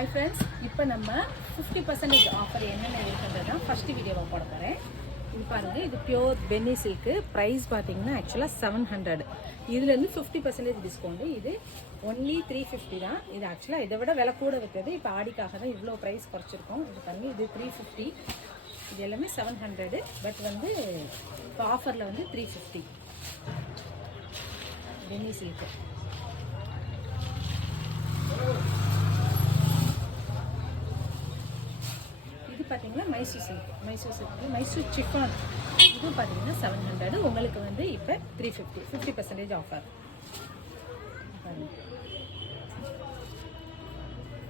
Hi friends, இப்போ நம்ம 50% offer என்னென்ன இருக்குன்றது தான் ஃபர்ஸ்ட் வீடியோவை போட போகிறேன். இது பாருங்கள், இது பியோர் பென்னி சில்க்கு. ப்ரைஸ் பார்த்தீங்கன்னா ஆக்சுவலாக 700. இதுலேருந்து 50% டிஸ்கவுண்ட். இது ஒன்லி 350 தான். இது ஆக்சுவலாக இதை விட விலை கூட வைக்கிறது. இப்போ ஆடிக்காக தான் இவ்வளோ ப்ரைஸ் குறைச்சிருக்கோம். இது பாருங்கள், இது 350. இது எல்லாமே 700. பட் வந்து இப்போ ஆஃபரில் வந்து 350 பென்னி சில்க்கு. பார்த்தீங்கன்னா மைசூர் சில்க், மைசூர் சிஃபான். இதுவும் பார்த்தீங்கன்னா 700. உங்களுக்கு வந்து இப்போ 350, 50% ஆஃபர்.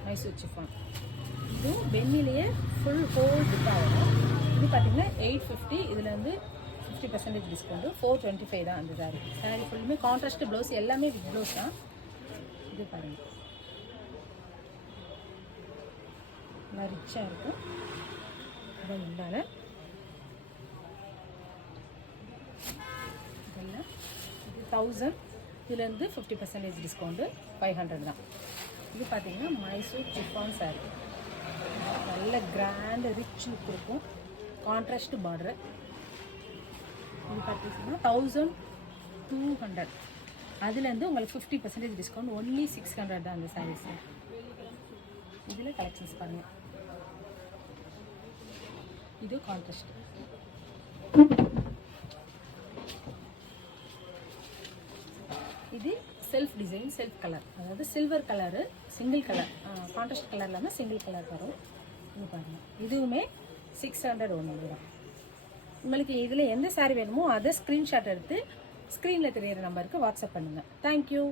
மைசூர் சிஃபான் இதுவும் பென்னிலேயே ஃபுல் ஹோல் டிப்பா வரும். இது பார்த்தீங்கன்னா 850. இதில் வந்து 50% டிஸ்கவுண்ட்டு. 425 தான் அந்த சாரி ஃபுல்லுமே கான்ட்ராஸ்ட் ப்ளவுஸ், எல்லாமே வித் ப்ளவுஸ் தான். இது பாருங்கள், நல்லா ரிச்சாக இருக்கும். இதெல்லாம் இது 1000. இதுலேருந்து 50% டிஸ்கவுண்ட்டு 500 தான். இது பார்த்தீங்கன்னா மைசூர் சிஃபான் சாரி, நல்ல கிராண்ட் ரிச் லுக் இருக்கும். Contrast border. இது பார்த்தீங்கன்னா 1200. அதுலேருந்து உங்களுக்கு 50% டிஸ்கவுண்ட். ஒன்லி 600 தான் அந்த சாரீஸ். இதில் கலெக்ஷன்ஸ் பாருங்கள். இது கான்ட்ராஸ்ட். இது செல்ஃப் டிசைன், செல்ஃப் கலர், அதாவது silver colour, single colour, contrast colour இல்லாமல் சிங்கிள் கலர் வரும். இது பாருங்கள், இதுவுமே 600 ஒன்று தான். உங்களுக்கு இதில் எந்த சாரீ வேணுமோ அதை ஸ்க்ரீன்ஷாட் எடுத்து ஸ்க்ரீனில் தெரியிற நம்பருக்கு வாட்ஸ்அப் பண்ணுங்கள். தேங்க்யூ.